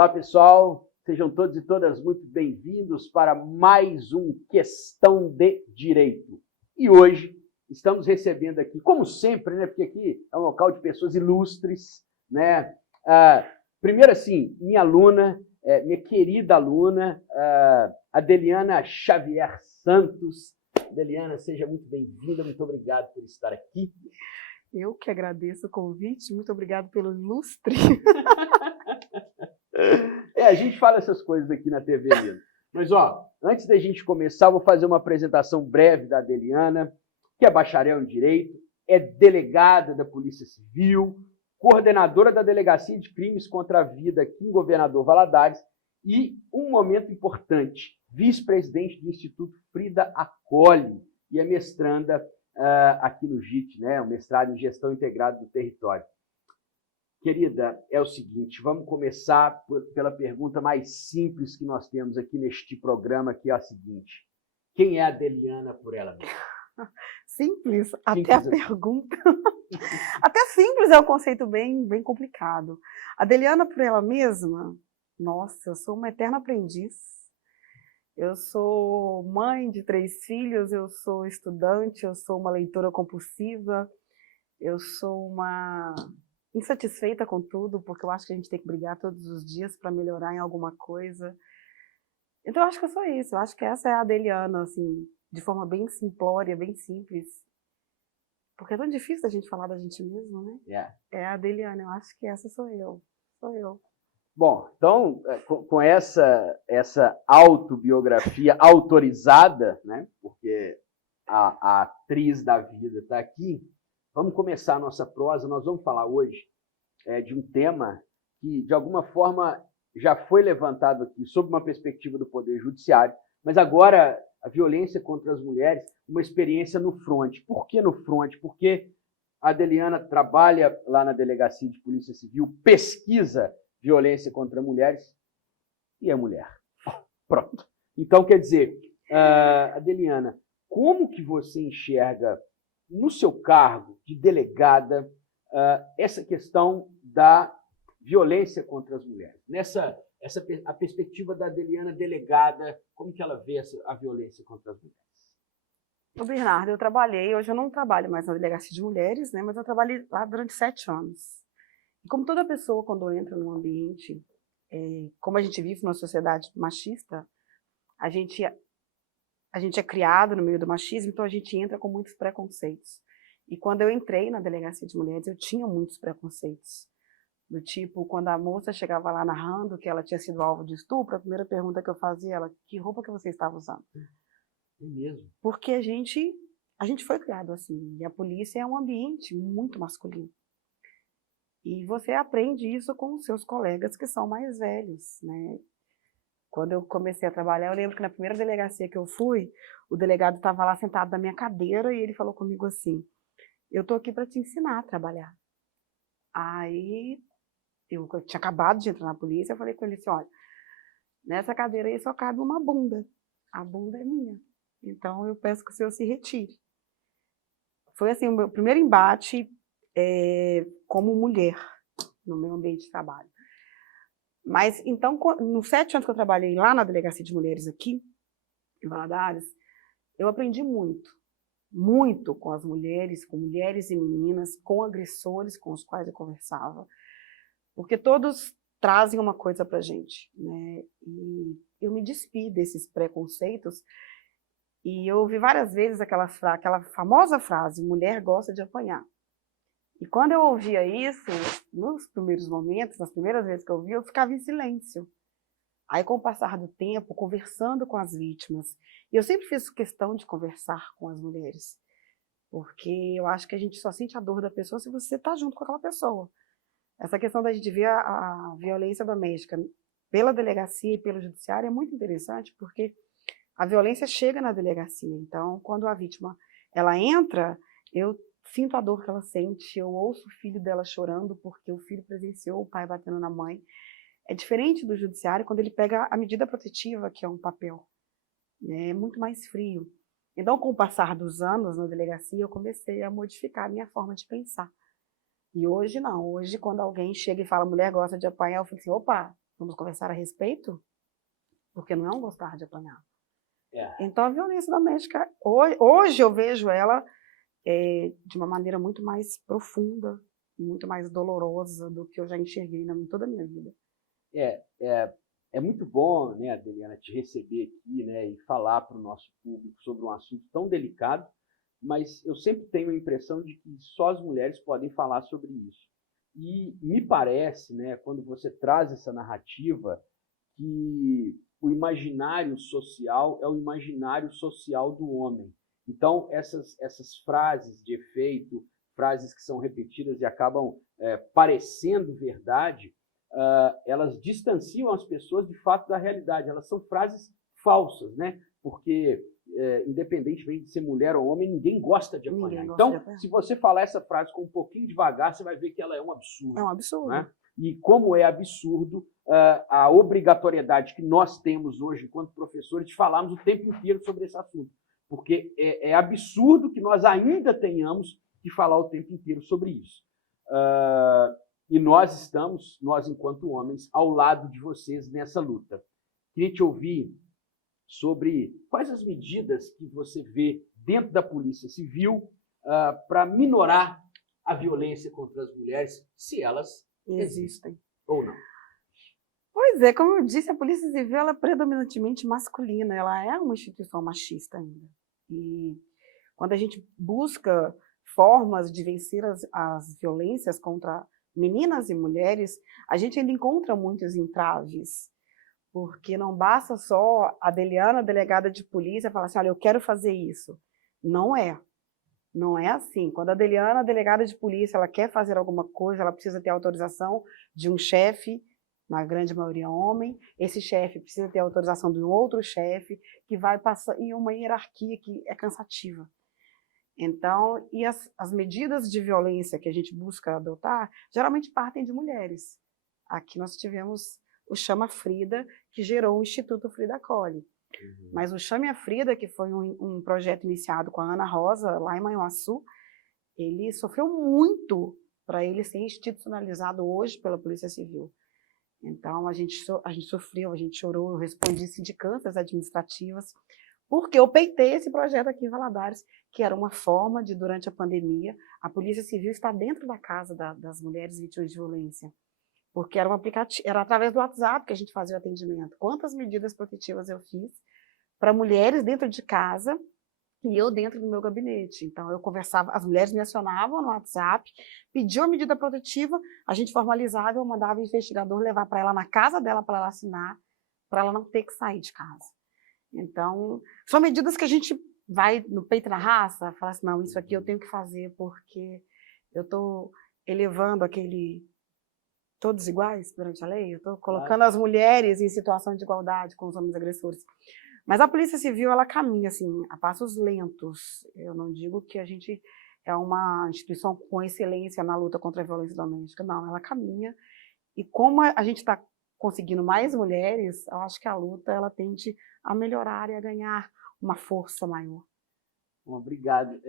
Olá, pessoal. Sejam todos e todas muito bem-vindos para mais um Questão de Direito. E hoje estamos recebendo aqui, como sempre, né? Porque aqui é um local de pessoas ilustres, né? Primeiro, assim, minha aluna, minha querida aluna, Adeliana Xavier Santos. Adeliana, seja muito bem-vinda, muito obrigado por estar aqui. Eu que agradeço o convite, muito obrigado pelo ilustre. A gente fala essas coisas aqui na TV mesmo. Mas, antes da gente começar, eu vou fazer uma apresentação breve da Adeliana, que é bacharel em Direito, é delegada da Polícia Civil, coordenadora da Delegacia de Crimes contra a Vida aqui em Governador Valadares e, um momento importante, vice-presidente do Instituto Frida Acolhe e é mestranda aqui no JIT, né, o mestrado em Gestão Integrada do Território. Querida, é o seguinte, vamos começar pela pergunta mais simples que nós temos aqui neste programa, que é a seguinte: quem é a Adeliana por ela mesma? Simples, até a pergunta. Até simples é um conceito bem complicado. Adeliana por ela mesma? Nossa, eu sou uma eterna aprendiz. Eu sou mãe de 3 filhos, eu sou estudante, eu sou uma leitora compulsiva, eu sou uma insatisfeita com tudo, porque eu acho que a gente tem que brigar todos os dias para melhorar em alguma coisa. Então eu acho que eu sou isso, eu acho que essa é a Adeliana, assim, de forma bem simplória, bem simples. Porque é tão difícil a gente falar da gente mesmo, né? Yeah. É a Adeliana, eu acho que essa sou eu. Bom, então, com essa autobiografia autorizada, né? Porque a atriz da vida está aqui, vamos começar a nossa prosa. Nós vamos falar hoje de um tema que, de alguma forma, já foi levantado aqui sob uma perspectiva do Poder Judiciário, mas agora a violência contra as mulheres, uma experiência no fronte. Por que no fronte? Porque a Adeliana trabalha lá na Delegacia de Polícia Civil, pesquisa violência contra mulheres e é mulher. Pronto. Então, quer dizer, Adeliana, como que você enxerga no seu cargo de delegada essa questão da violência contra as mulheres? A perspectiva da Adeliana delegada, como que ela vê a violência contra as mulheres? Ô Bernardo, eu trabalhei, hoje eu não trabalho mais na Delegacia de Mulheres, né, mas eu trabalhei lá durante 7 anos. E como toda pessoa, quando entra num ambiente, como a gente vive numa sociedade machista, a gente é criado no meio do machismo, então a gente entra com muitos preconceitos. E quando eu entrei na Delegacia de Mulheres, eu tinha muitos preconceitos. Do tipo, quando a moça chegava lá narrando que ela tinha sido alvo de estupro, a primeira pergunta que eu fazia era: que roupa que você estava usando? É mesmo? Porque a gente foi criado assim, e a polícia é um ambiente muito masculino. E você aprende isso com os seus colegas que são mais velhos, né? Quando eu comecei a trabalhar, eu lembro que na primeira delegacia que eu fui, o delegado estava lá sentado na minha cadeira e ele falou comigo assim: eu tô aqui para te ensinar a trabalhar. Aí eu tinha acabado de entrar na polícia, eu falei com ele assim: olha, nessa cadeira aí só cabe uma bunda. A bunda é minha. Então eu peço que o senhor se retire. Foi assim o meu primeiro embate como mulher no meu ambiente de trabalho. Mas então, nos 7 anos que eu trabalhei lá na Delegacia de Mulheres aqui, em Valadares, eu aprendi muito com as mulheres, com mulheres e meninas, com agressores com os quais eu conversava, porque todos trazem uma coisa pra gente, né? E eu me despi desses preconceitos e eu ouvi várias vezes aquela famosa frase: mulher gosta de apanhar. E quando eu ouvia isso, nos primeiros momentos, nas primeiras vezes que eu ouvia, eu ficava em silêncio. Aí, com o passar do tempo, conversando com as vítimas, e eu sempre fiz questão de conversar com as mulheres, porque eu acho que a gente só sente a dor da pessoa se você está junto com aquela pessoa. Essa questão da gente ver a violência doméstica pela delegacia e pelo judiciário é muito interessante, porque a violência chega na delegacia. Então, quando a vítima ela entra, eu sinto a dor que ela sente, eu ouço o filho dela chorando porque o filho presenciou o pai batendo na mãe. É diferente do judiciário quando ele pega a medida protetiva, que é um papel, né? É muito mais frio. Então, com o passar dos anos na delegacia, eu comecei a modificar a minha forma de pensar. E hoje não, hoje quando alguém chega e fala mulher gosta de apanhar, eu falo assim: opa, Vamos conversar a respeito? Porque não é um gostar de apanhar. É. Então, a violência doméstica, hoje eu vejo ela de uma maneira muito mais profunda e muito mais dolorosa do que eu já enxerguei em toda a minha vida. É muito bom, né, Adeliana, te receber aqui, né, e falar para o nosso público sobre um assunto tão delicado, mas eu sempre tenho a impressão de que só as mulheres podem falar sobre isso. E me parece, né, quando você traz essa narrativa, que o imaginário social é o imaginário social do homem. Então, essas frases de efeito, frases que são repetidas e acabam parecendo verdade, elas distanciam as pessoas de fato da realidade. Elas são frases falsas, né? Porque, independentemente de ser mulher ou homem, ninguém gosta de apanhar. Então, se você falar essa frase com um pouquinho devagar, você vai ver que ela é um absurdo. É um absurdo. Né? E como é absurdo a obrigatoriedade que nós temos hoje, enquanto professores, de falarmos o tempo inteiro sobre esse assunto. Porque é absurdo que nós ainda tenhamos que falar o tempo inteiro sobre isso. E nós estamos, nós enquanto homens, ao lado de vocês nessa luta. Queria te ouvir sobre quais as medidas que você vê dentro da Polícia Civil para minorar a violência contra as mulheres, se elas existem ou não. Pois é, como eu disse, a Polícia Civil ela é predominantemente masculina, ela é uma instituição machista ainda. E quando a gente busca formas de vencer as violências contra meninas e mulheres, a gente ainda encontra muitos entraves, porque não basta só a Adeliana, delegada de polícia, falar assim, olha, eu quero fazer isso. Não é assim. Quando a Adeliana, delegada de polícia, ela quer fazer alguma coisa, ela precisa ter autorização de um chefe, na grande maioria homem, esse chefe precisa ter autorização de um outro chefe, que vai passar em uma hierarquia que é cansativa. Então, e as medidas de violência que a gente busca adotar, geralmente partem de mulheres. Aqui nós tivemos o Chama Frida, que gerou o Instituto Frida Acolhe. Mas o Chame a Frida, que foi um projeto iniciado com a Ana Rosa, lá em Manhuaçu, ele sofreu muito para ele ser institucionalizado hoje pela Polícia Civil. Então, a gente sofreu, a gente chorou, eu respondi sindicâncias administrativas, porque eu peitei esse projeto aqui em Valadares, que era uma forma de, durante a pandemia, a Polícia Civil estar dentro da casa das mulheres vítimas de violência. Porque era um aplicativo, era através do WhatsApp que a gente fazia o atendimento. Quantas medidas protetivas eu fiz para mulheres dentro de casa e eu dentro do meu gabinete. Então, eu conversava, as mulheres me acionavam no WhatsApp, pediam a medida protetiva, a gente formalizava, eu mandava o investigador levar para ela na casa dela para ela assinar, para ela não ter que sair de casa. Então, são medidas que a gente vai no peito na raça, fala assim, não, isso aqui eu tenho que fazer porque eu estou elevando aquele... todos iguais perante a lei, eu estou colocando as mulheres em situação de igualdade com os homens agressores. Mas a Polícia Civil, ela caminha assim, a passos lentos. Eu não digo que a gente é uma instituição com excelência na luta contra a violência doméstica, não, ela caminha. E como a gente está conseguindo mais mulheres, eu acho que a luta ela tende a melhorar e a ganhar uma força maior. Bom, obrigado.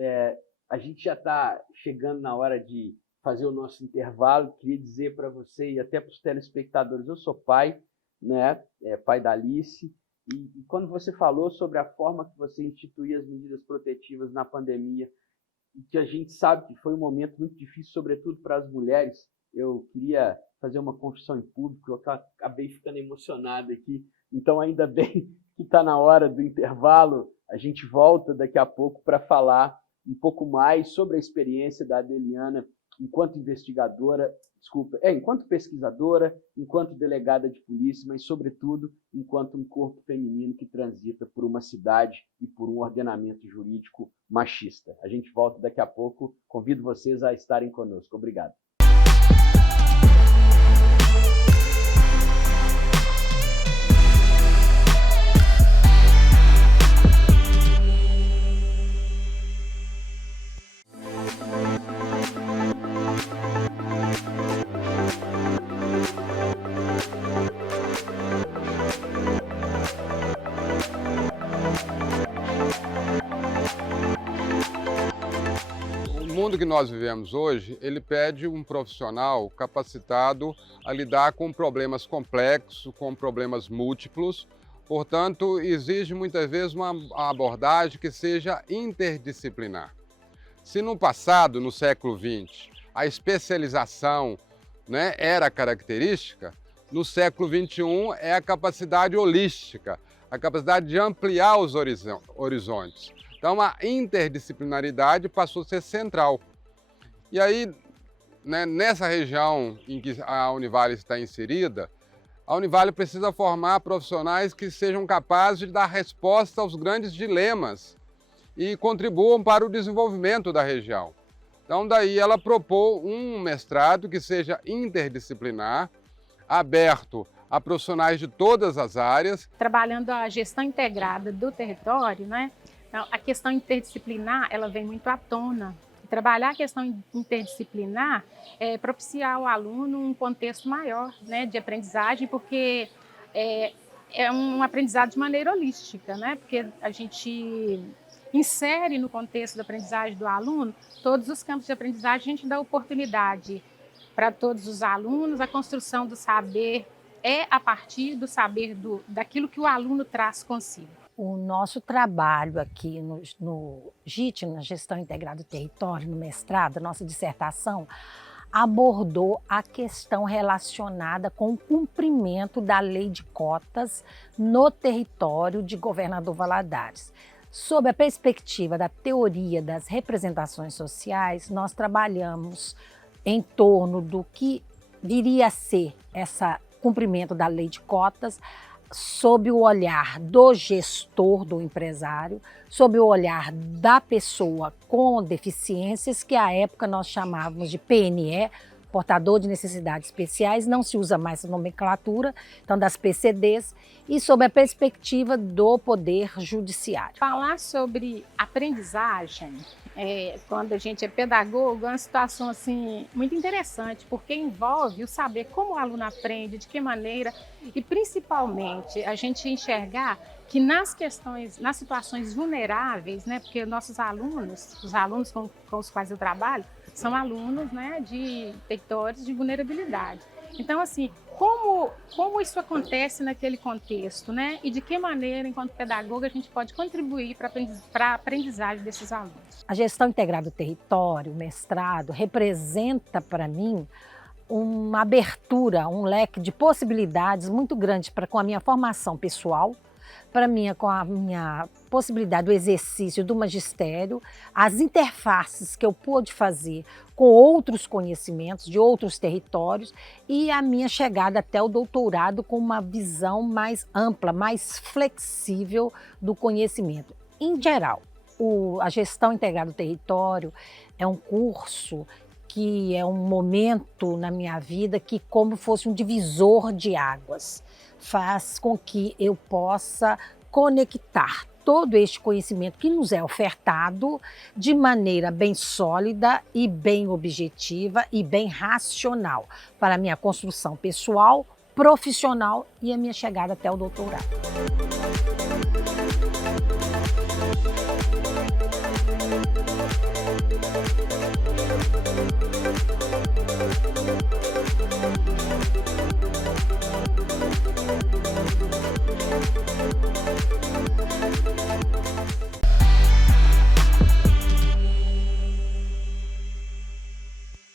A gente já está chegando na hora de fazer o nosso intervalo. Queria dizer para você e até para os telespectadores, eu sou pai, né? Pai da Alice, e quando você falou sobre a forma que você instituía as medidas protetivas na pandemia, e que a gente sabe que foi um momento muito difícil, sobretudo para as mulheres, eu queria fazer uma confissão em público, eu acabei ficando emocionado aqui, então ainda bem que está na hora do intervalo, a gente volta daqui a pouco para falar um pouco mais sobre a experiência da Adeliana enquanto investigadora, enquanto pesquisadora, enquanto delegada de polícia, mas, sobretudo, enquanto um corpo feminino que transita por uma cidade e por um ordenamento jurídico machista. A gente volta daqui a pouco. Convido vocês a estarem conosco. Obrigado. mundo que nós vivemos hoje, ele pede um profissional capacitado a lidar com problemas complexos, com problemas múltiplos. Portanto, exige muitas vezes uma abordagem que seja interdisciplinar. Se no passado, no século XX, a especialização, né, era característica, no século XXI é a capacidade holística, a capacidade de ampliar os horizontes. Então, a interdisciplinaridade passou a ser central. E aí, né, nessa região em que a Univale está inserida, a Univale precisa formar profissionais que sejam capazes de dar resposta aos grandes dilemas e contribuam para o desenvolvimento da região. Então, daí ela propôs um mestrado que seja interdisciplinar, aberto a profissionais de todas as áreas. Trabalhando a gestão integrada do território, né? Então, a questão interdisciplinar, ela vem muito à tona. Trabalhar a questão interdisciplinar é propiciar ao aluno um contexto maior, né, de aprendizagem, porque é um aprendizado de maneira holística, né? Porque a gente insere no contexto da aprendizagem do aluno todos os campos de aprendizagem, a gente dá oportunidade para todos os alunos, a construção do saber é a partir do saber daquilo que o aluno traz consigo. O nosso trabalho aqui no GIT, na Gestão Integrada do Território, no mestrado, a nossa dissertação, abordou a questão relacionada com o cumprimento da lei de cotas no território de Governador Valadares. Sob a perspectiva da teoria das representações sociais, nós trabalhamos em torno do que viria a ser esse cumprimento da lei de cotas, sob o olhar do gestor, do empresário, sob o olhar da pessoa com deficiências, que à época nós chamávamos de PNE, portador de necessidades especiais, não se usa mais essa nomenclatura, então das PCDs, e sob a perspectiva do Poder Judiciário. Falar sobre aprendizagem, quando a gente é pedagogo, é uma situação assim, muito interessante, porque envolve o saber como o aluno aprende, de que maneira, e principalmente a gente enxergar que nas situações vulneráveis, né, porque nossos alunos, os alunos com os quais eu trabalho, são alunos, né, de territórios de vulnerabilidade. Então, assim, como isso acontece naquele contexto, né? E de que maneira, enquanto pedagoga, a gente pode contribuir para a aprendizagem desses alunos? A gestão integrada do território, o mestrado, representa para mim uma abertura, um leque de possibilidades muito grande com a minha formação pessoal, com a minha possibilidade do exercício do magistério, as interfaces que eu pude fazer com outros conhecimentos de outros territórios e a minha chegada até o doutorado com uma visão mais ampla, mais flexível do conhecimento. Em geral, a gestão integrada do território é um curso que é um momento na minha vida que, como fosse um divisor de águas, faz com que eu possa conectar todo este conhecimento que nos é ofertado de maneira bem sólida e bem objetiva e bem racional para a minha construção pessoal, profissional e a minha chegada até o doutorado.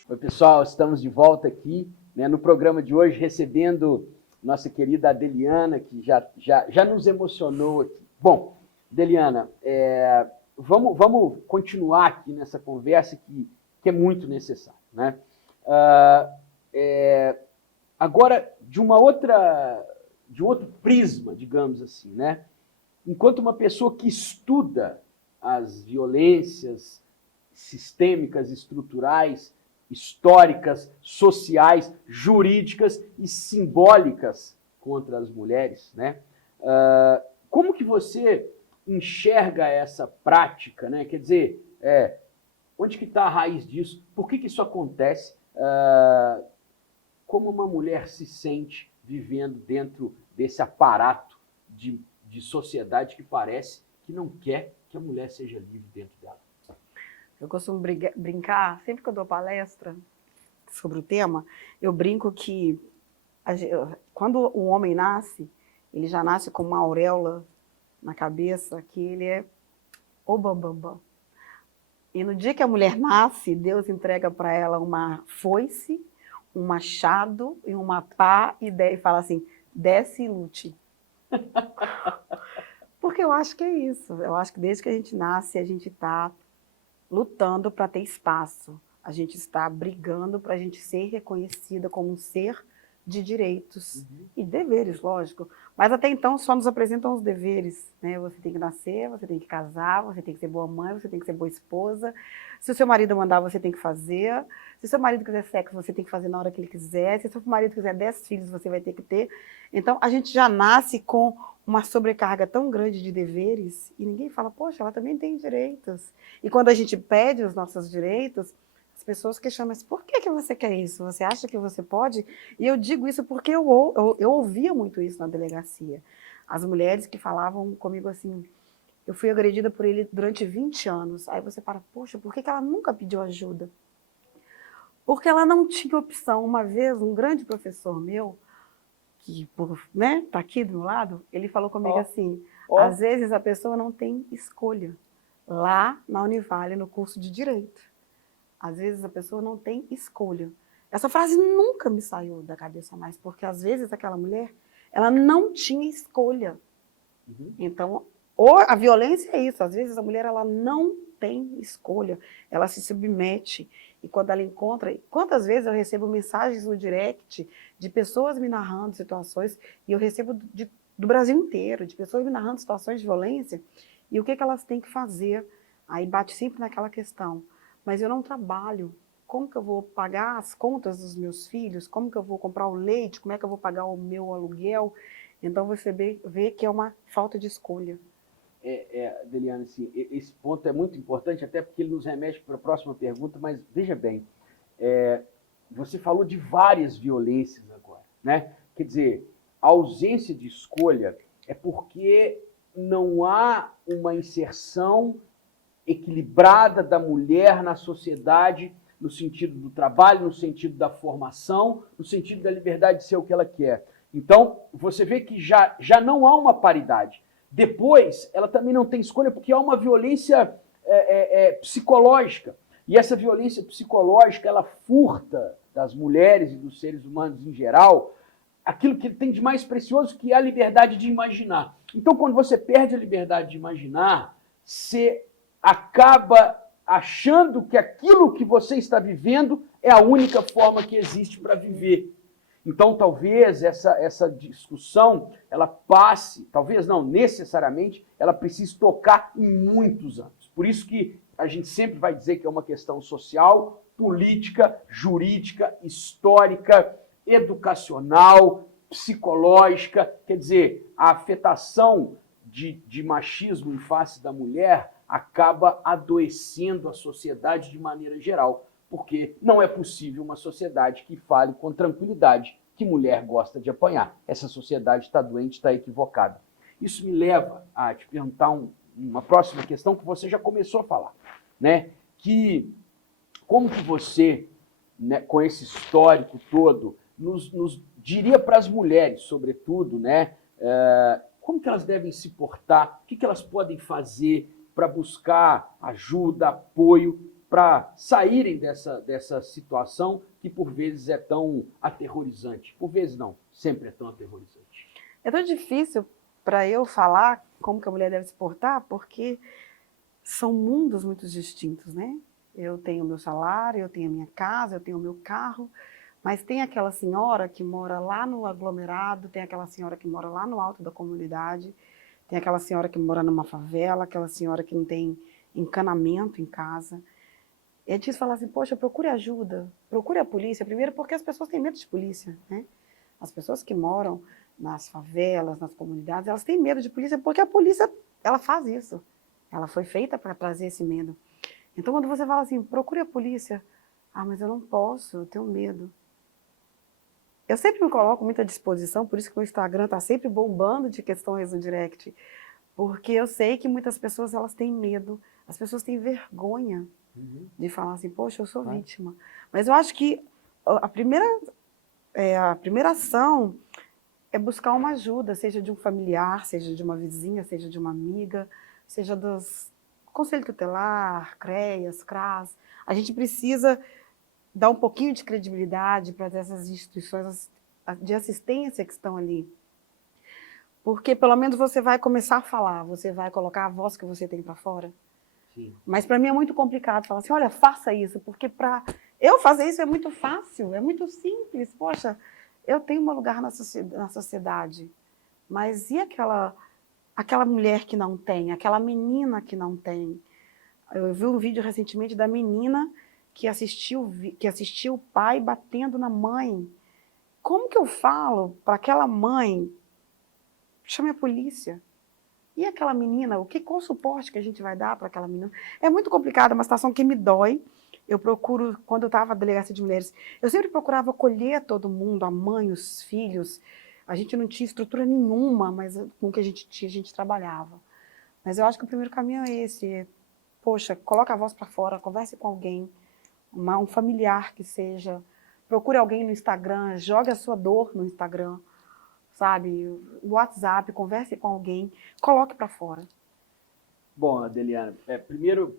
Oi, pessoal, estamos de volta aqui, né, no programa de hoje, recebendo nossa querida Adeliana, que já nos emocionou aqui. Bom, Adeliana, vamos continuar aqui nessa conversa que é muito necessária, né? Agora, de outro prisma, digamos assim, né? Enquanto uma pessoa que estuda as violências sistêmicas, estruturais, históricas, sociais, jurídicas e simbólicas contra as mulheres, né? Como que você enxerga essa prática, né? Quer dizer, onde que está a raiz disso? Por que isso acontece? Como uma mulher se sente vivendo dentro desse aparato de sociedade que parece que não quer que a mulher seja livre dentro dela? Eu costumo brincar, sempre que eu dou palestra sobre o tema, eu brinco que quando o homem nasce, ele já nasce com uma auréola na cabeça, que ele é o bambambam. E no dia que a mulher nasce, Deus entrega para ela uma foice, um machado e uma pá e fala assim, desce e lute. Porque eu acho que é isso. Eu acho que desde que a gente nasce, a gente está lutando para ter espaço. A gente está brigando para a gente ser reconhecida como um ser de direitos e deveres, lógico. Mas até então só nos apresentam os deveres, né? Você tem que nascer, você tem que casar, você tem que ser boa mãe, você tem que ser boa esposa. Se o seu marido mandar, você tem que fazer. Se o seu marido quiser sexo, você tem que fazer na hora que ele quiser. Se o seu marido quiser 10 filhos, você vai ter que ter. Então, a gente já nasce com uma sobrecarga tão grande de deveres e ninguém fala, poxa, ela também tem direitos. E quando a gente pede os nossos direitos, as pessoas questionam, mas por que você quer isso? Você acha que você pode? E eu digo isso porque eu ouvia muito isso na delegacia. As mulheres que falavam comigo assim, eu fui agredida por ele durante 20 anos. Aí você para, poxa, por que ela nunca pediu ajuda? Porque ela não tinha opção. Uma vez, um grande professor meu, que tá aqui do meu lado, ele falou comigo assim, às vezes a pessoa não tem escolha. Lá na Univale, no curso de Direito. Às vezes a pessoa não tem escolha. Essa frase nunca me saiu da cabeça mais, porque às vezes aquela mulher, ela não tinha escolha. Então, a violência é isso, às vezes a mulher ela não tem escolha, ela se submete. E quando ela encontra, quantas vezes eu recebo mensagens no direct de pessoas me narrando situações, e eu recebo do Brasil inteiro, de pessoas me narrando situações de violência, e o que elas têm que fazer. Aí bate sempre naquela questão, mas eu não trabalho, como que eu vou pagar as contas dos meus filhos, como que eu vou comprar o leite, como é que eu vou pagar o meu aluguel? Então você vê que é uma falta de escolha. Adeliana, assim, esse ponto é muito importante, até porque ele nos remete para a próxima pergunta, mas veja bem, você falou de várias violências agora, né? Quer dizer, a ausência de escolha é porque não há uma inserção equilibrada da mulher na sociedade, no sentido do trabalho, no sentido da formação, no sentido da liberdade de ser o que ela quer. Então, você vê que já não há uma paridade. Depois, ela também não tem escolha porque há uma violência psicológica. E essa violência psicológica, ela furta das mulheres e dos seres humanos em geral aquilo que tem de mais precioso, que é a liberdade de imaginar. Então, quando você perde a liberdade de imaginar, você acaba achando que aquilo que você está vivendo é a única forma que existe para viver. Então, talvez essa discussão, ela passe, talvez não, necessariamente, ela precise tocar em muitos anos. Por isso que a gente sempre vai dizer que é uma questão social, política, jurídica, histórica, educacional, psicológica. Quer dizer, a afetação de machismo em face da mulher acaba adoecendo a sociedade de maneira geral, porque não é possível uma sociedade que fale com tranquilidade que mulher gosta de apanhar. Essa sociedade está doente, está equivocada. Isso me leva a te perguntar uma próxima questão que você já começou a falar, né? Que como que você, né, com esse histórico todo, nos diria para as mulheres, sobretudo, né, como que elas devem se portar, o que elas podem fazer para buscar ajuda, apoio, para saírem dessa situação que por vezes é tão aterrorizante. Por vezes não, sempre é tão aterrorizante. É tão difícil para eu falar como que a mulher deve se portar, porque são mundos muito distintos, né? Eu tenho o meu salário, eu tenho a minha casa, eu tenho o meu carro, mas tem aquela senhora que mora lá no aglomerado, tem aquela senhora que mora lá no alto da comunidade, tem aquela senhora que mora numa favela, aquela senhora que não tem encanamento em casa. É difícil falar assim, poxa, procure ajuda, procure a polícia, primeiro porque as pessoas têm medo de polícia, né? As pessoas que moram nas favelas, nas comunidades, elas têm medo de polícia porque a polícia, ela faz isso. Ela foi feita para trazer esse medo. Então, quando você fala assim, procure a polícia, mas eu não posso, eu tenho medo. Eu sempre me coloco muito à disposição, por isso que o Instagram está sempre bombando de questões no direct, porque eu sei que muitas pessoas elas têm medo, as pessoas têm vergonha de falar assim, poxa, eu sou vítima. Mas eu acho que a primeira ação é buscar uma ajuda, seja de um familiar, seja de uma vizinha, seja de uma amiga, seja dos Conselho Tutelar, CREAS, CRAS. A gente precisa dar um pouquinho de credibilidade para essas instituições de assistência que estão ali. Porque pelo menos você vai começar a falar, você vai colocar a voz que você tem para fora. Sim. Mas para mim é muito complicado falar assim, olha, faça isso, porque para eu fazer isso é muito fácil, é muito simples. Poxa, eu tenho um lugar na sociedade, mas e aquela mulher que não tem, aquela menina que não tem? Eu vi um vídeo recentemente da menina que assistiu o pai batendo na mãe. Como que eu falo para aquela mãe, chame a polícia? E aquela menina, qual o suporte que a gente vai dar para aquela menina? É muito complicado, é uma situação que me dói. Eu procuro, quando eu estava na delegacia de mulheres, eu sempre procurava acolher todo mundo, a mãe, os filhos. A gente não tinha estrutura nenhuma, mas com o que a gente tinha, a gente trabalhava. Mas eu acho que o primeiro caminho é esse. Poxa, coloca a voz para fora, converse com alguém, um familiar que seja. Procure alguém no Instagram, jogue a sua dor no Instagram, sabe? O WhatsApp, converse com alguém, coloque para fora. Bom, Adeliana, primeiro,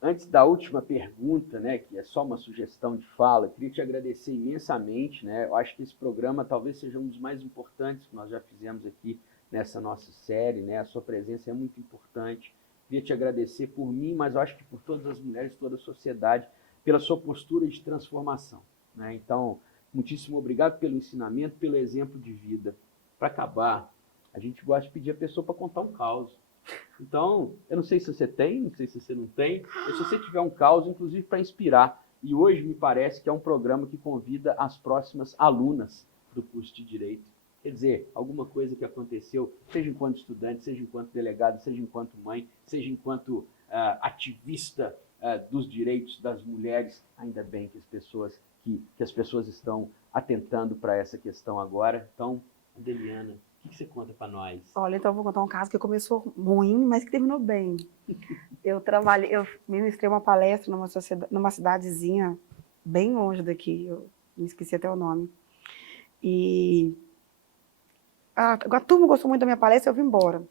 antes da última pergunta, né, que é só uma sugestão de fala, queria te agradecer imensamente, né? Eu acho que esse programa talvez seja um dos mais importantes que nós já fizemos aqui nessa nossa série, né? A sua presença é muito importante. Queria te agradecer por mim, mas eu acho que por todas as mulheres, toda a sociedade, pela sua postura de transformação, né? Então, muitíssimo obrigado pelo ensinamento, pelo exemplo de vida. Para acabar, a gente gosta de pedir a pessoa para contar um caos. Então, eu não sei se você tem, não sei se você não tem, mas se você tiver um caos, inclusive para inspirar. E hoje me parece que é um programa que convida as próximas alunas do curso de Direito. Quer dizer, alguma coisa que aconteceu, seja enquanto estudante, seja enquanto delegado, seja enquanto mãe, seja enquanto ativista dos direitos das mulheres. Ainda bem que as pessoas estão atentando para essa questão agora. Então, Adeliana, o que você conta para nós? Olha, então eu vou contar um caso que começou ruim, mas que terminou bem. Eu ministrei uma palestra numa cidadezinha bem longe daqui, eu me esqueci até o nome. E a turma gostou muito da minha palestra, eu vim embora.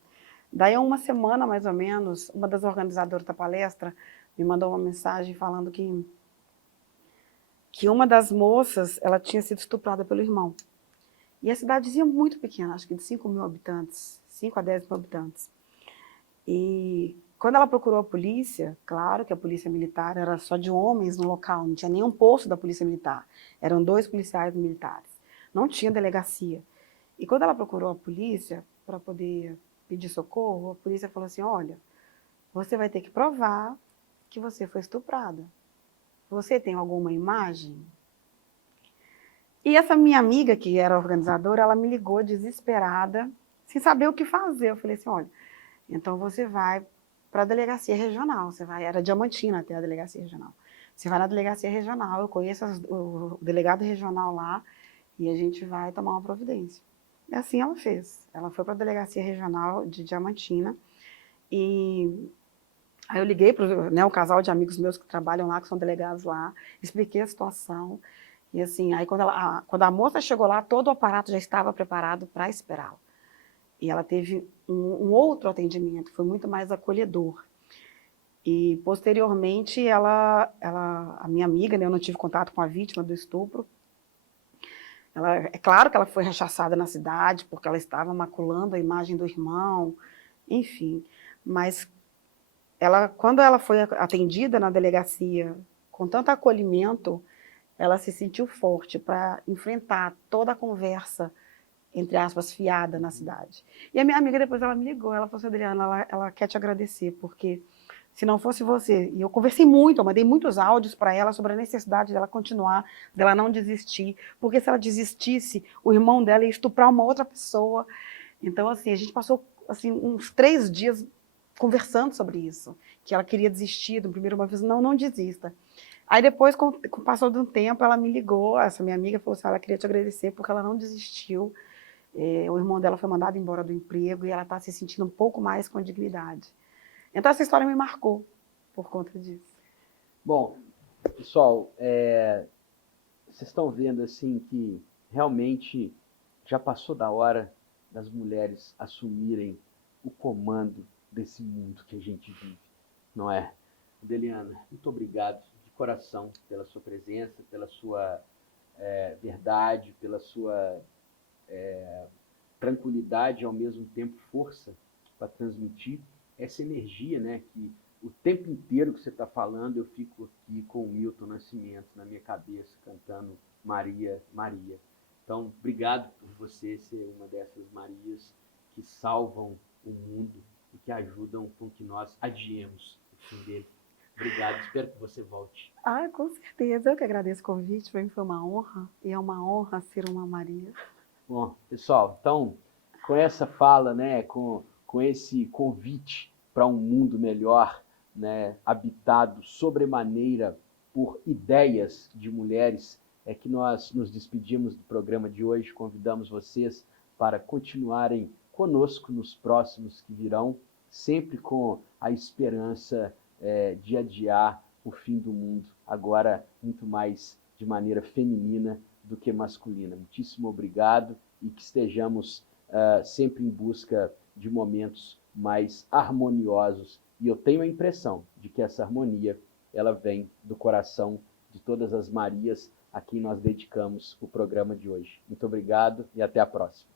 Daí, há uma semana, mais ou menos, uma das organizadoras da palestra me mandou uma mensagem falando que uma das moças, ela tinha sido estuprada pelo irmão. E a cidadezinha muito pequena, acho que de 5 mil habitantes, 5 a 10 mil habitantes. E quando ela procurou a polícia, claro que a polícia militar era só de homens no local, não tinha nenhum posto da polícia militar. Eram 2 policiais militares. Não tinha delegacia. E quando ela procurou a polícia para poder pedir socorro, a polícia falou assim, olha, você vai ter que provar que você foi estuprada. Você tem alguma imagem? E essa minha amiga, que era organizadora, ela me ligou desesperada, sem saber o que fazer. Eu falei assim, olha, então você vai para a delegacia regional, era Diamantina até a delegacia regional. Você vai na delegacia regional, eu conheço o delegado regional lá, e a gente vai tomar uma providência. E assim ela fez. Ela foi para a delegacia regional de Diamantina, e aí eu liguei para um casal de amigos meus que trabalham lá, que são delegados lá, expliquei a situação. E assim, aí quando a moça chegou lá, todo o aparato já estava preparado para esperá-la. E ela teve um outro atendimento, foi muito mais acolhedor. E posteriormente, a minha amiga, né, eu não tive contato com a vítima do estupro, é claro que ela foi rechaçada na cidade, porque ela estava maculando a imagem do irmão, enfim. Mas quando ela foi atendida na delegacia, com tanto acolhimento, ela se sentiu forte para enfrentar toda a conversa, entre aspas, fiada na cidade. E a minha amiga, depois, ela me ligou, ela falou assim, Adriana, ela quer te agradecer, porque se não fosse você, e eu conversei muito, eu mandei muitos áudios para ela sobre a necessidade dela continuar, dela não desistir, porque se ela desistisse, o irmão dela ia estuprar uma outra pessoa. Então, assim, a gente passou assim, uns 3 dias conversando sobre isso, que ela queria desistir, no primeiro momento, não desista. Aí depois, com o passar de um tempo, ela me ligou, essa minha amiga falou assim, ela queria te agradecer porque ela não desistiu, o irmão dela foi mandado embora do emprego e ela está se sentindo um pouco mais com dignidade. Então essa história me marcou por conta disso. Bom, pessoal, vocês estão vendo assim que realmente já passou da hora das mulheres assumirem o comando desse mundo que a gente vive, não é? Adeliana, muito obrigado de coração pela sua presença, pela sua verdade, pela sua tranquilidade e ao mesmo tempo força para transmitir essa energia, né? Que o tempo inteiro que você está falando, eu fico aqui com o Milton Nascimento na minha cabeça, cantando Maria, Maria. Então, obrigado por você ser uma dessas Marias que salvam o mundo e que ajudam com que nós adiemos o fim dele. Obrigado, espero que você volte. Ah, com certeza. Eu que agradeço o convite, para mim foi uma honra, e é uma honra ser uma Maria. Bom, pessoal, então, com essa fala, né, com esse convite para um mundo melhor, né, habitado sobremaneira por ideias de mulheres, é que nós nos despedimos do programa de hoje. Convidamos vocês para continuarem conosco nos próximos que virão, sempre com a esperança de adiar o fim do mundo, agora muito mais de maneira feminina do que masculina. Muitíssimo obrigado e que estejamos sempre em busca de momentos mais harmoniosos. E eu tenho a impressão de que essa harmonia ela vem do coração de todas as Marias a quem nós dedicamos o programa de hoje. Muito obrigado e até a próxima.